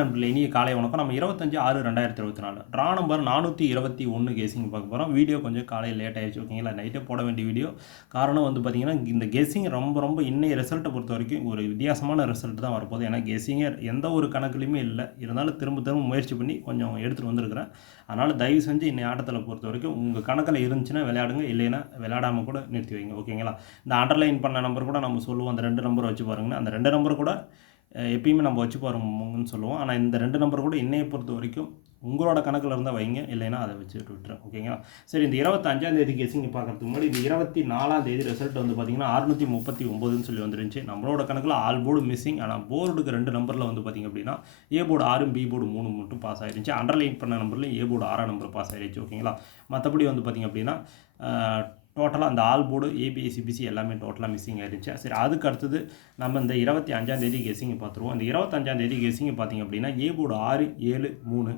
நண்பர்களே, இனிய காலை வணக்கம். நம்ம 25/6/2024 ட்ரா நம்பர் 421 கெஸ்ஸிங் பார்க்க போகிறோம். வீடியோ கொஞ்சம் காலையில் லேட் ஆயிடுச்சு, ஓகேங்களா. நைட்டே போட வேண்டிய வீடியோ. காரணம் வந்து பார்த்தீங்கன்னா, இந்த கெஸ்ஸிங் ரொம்ப இன்னைய ரிசல்ட்டை பொறுத்த வரைக்கும் ஒரு வித்தியாசமான ரிசல்ட் தான் வரப்போகுது. ஏன்னா கெஸ்ஸிங்கே எந்த ஒரு கணக்குலையுமே இல்லை. இருந்தாலும் திரும்ப முயற்சி பண்ணி கொஞ்சம் எடுத்துகிட்டு வந்திருக்கிறேன். அதனால் தயவு செஞ்சு இன்னைய ஆட்டத்தில் பொறுத்த வரைக்கும் உங்கள் கணக்கில் இருந்துச்சுன்னா விளையாடுங்க, இல்லைன்னா விளையாடாமல் கூட நிறுத்தி வைங்க, ஓகேங்களா. இந்த அண்டர்லைன் பண்ண நம்பர் கூட நம்ம சொல்லுவோம், அந்த 2 நம்பர் வச்சு பாருங்கன்னா, அந்த 2 நம்பர் கூட எப்பயுமே நம்ம வச்சு பாருங்கன்னு சொல்லுவோம். ஆனால் இந்த 2 நம்பர் கூட இன்னையை பொறுத்த வரைக்கும் உங்களோட கணக்கில் இருந்தால் வைங்க, இல்லைன்னா அதை வச்சுட்டு விட்டுறேன், ஓகேங்களா. சரி, இந்த 25ஆம் கெஸ்ஸிங் பார்க்கறதுக்கு முன்னாடி இந்த 24ஆம் ரிசல்ட் வந்து பார்த்தீங்கன்னா 639ன்னு சொல்லி வந்துருந்துச்சு. நம்மளோட கணக்கில் ஆல் போர்டு மிஸ்ஸிங். ஆனால் போர்டுக்கு 2 நம்பரில் வந்து பார்த்திங்க அப்படின்னா ஏ போர்டு 6 பி போர்டு 3 மட்டும் பாஸ் ஆகிருந்துச்சு. அண்டர்லைன் பண்ண நம்பரில் ஏ போர்டு 6ஆம் நம்பர் பாஸ் ஆகிருச்சு, ஓகேங்களா. மற்றபடி வந்து பார்த்திங்க அப்படின்னா டோட்டலாக அந்த ஆல் போர்டு ஏபிஎஸ்சிபிசி எல்லாமே டோட்டலாக மிஸ்ஸிங் ஆகிருந்துச்சு. சரி, அதுக்கு அடுத்தது நம்ம இந்த 25ஆம் கெஸ்ஸிங் பார்த்துருவோம். இந்த 25ஆம் கெஸ்ஸிங் பார்த்திங்க அப்படின்னா A board 6 7 3,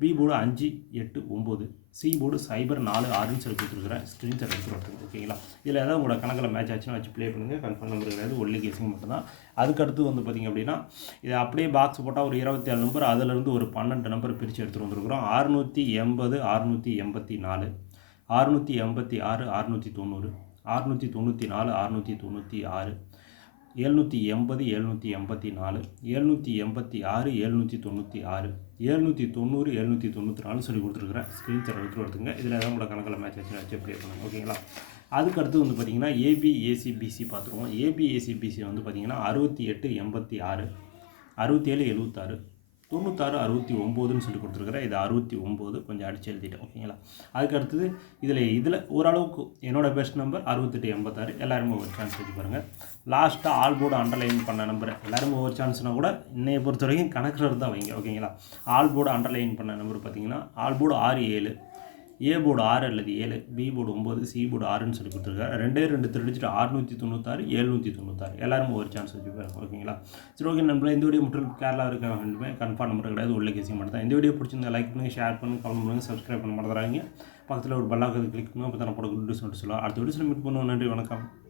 B board 5 8 9, C board 0 4 6ன்னு சொல்லி கொடுத்துருக்குறேன். ஸ்க்ரீன்ஷாட் எடுத்துகிட்டு, ஓகேங்களா. இதில் ஏதாவது உங்களோட கணக்கில் மேட்ச் ஆச்சுன்னா வச்சு ப்ளே பண்ணுங்கள். கன்ஃபார்ம் நம்பர் கிடையாது, ஒன்லி கெஸ்ஸிங் மட்டும்தான். அதுக்கடுத்து வந்து பார்த்திங்க அப்படின்னா இதை அப்படியே பாக்ஸ் போட்டால் ஒரு 27 நம்பர், அதிலிருந்து ஒரு 12 நம்பர் பிரித்து எடுத்துகிட்டு வந்துருக்குறோம். 680 684, 686 690, 694 696, 780 784, 786 796, 790 794 சொல்லி கொடுத்துருக்குறேன். ஸ்க்ரீன்ஷாட் எடுத்துகிட்டு வருதுங்க. இதில் ஏதாவது உங்களோட கணக்கில் மேட்ச் ஆச்சு வச்சு ப்ளே பண்ணுங்கள், ஓகேங்களா. அதுக்கடுத்து வந்து பார்த்திங்கன்னா ஏபிஏசிபிசி பார்த்துருவோம். ஏபிஏசிபிசி வந்து பார்த்திங்கன்னா 68 86, 67 76, 96 69ன்னு சொல்லி கொடுத்துருக்குறேன். இது 69 கொஞ்சம் அடிச்சு எழுதிட்டேன், ஓகேங்களா. அதுக்கு அடுத்தது இதில் ஓரளவுக்கு என்னோடய பெஸ்ட் நம்பர் 68 86. எல்லாருமே ஒரு சான்ஸ் வச்சு பாருங்கள். லாஸ்ட்டாக ஆல் போர்டு அண்டர்லைன் பண்ண நம்பர் எல்லாருமே ஒரு சான்ஸ்னால் கூட இன்னையை பொறுத்த வரைக்கும் கணக்கில் இருந்தால் வைங்க, ஓகேங்களா. ஆல் போர்டு அண்டர்லைன் பண்ண நம்பர் பார்த்திங்கன்னா ஆல் போர்டு 6 7, ஏ போர்டு 6 அல்லது 7, பி போர்டு 9, சி போர்டு 6ன்னு சொல்லி கொடுத்துருக்காரு. 2 திருடிச்சிட்டு 696 796. எல்லாரும் ஒரு சான்ஸ் வச்சு பாருங்க, ஓகேங்களா. சரி, ஓகே நண்பர்களே, இந்த வீடியோ முற்றிலும் கேரளா இருக்க வேண்டுமே கன்ஃபார்ம் நம்பர் கிடையாது, உள்ள கேசிங் மட்டும் தான். இந்த வீடியோ பிடிச்சிருந்தா லைக் பண்ணுங்கள், ஷேர் பண்ணுங்கள், கமெண்ட் பண்ணுங்கள், சப்ஸ்கிரைப் பண்ண மறந்துடாதீங்க. பக்கத்தில் ஒரு பெல் ஐகானை கிளிக் பண்ணுங்கள். அப்போ தான் போட குட் நியூஸ் நோட்டீஸ் சொல்லலாம். அடுத்த வீடியோஸில் மீட் பண்ணுவோம். நன்றி, வணக்கம்.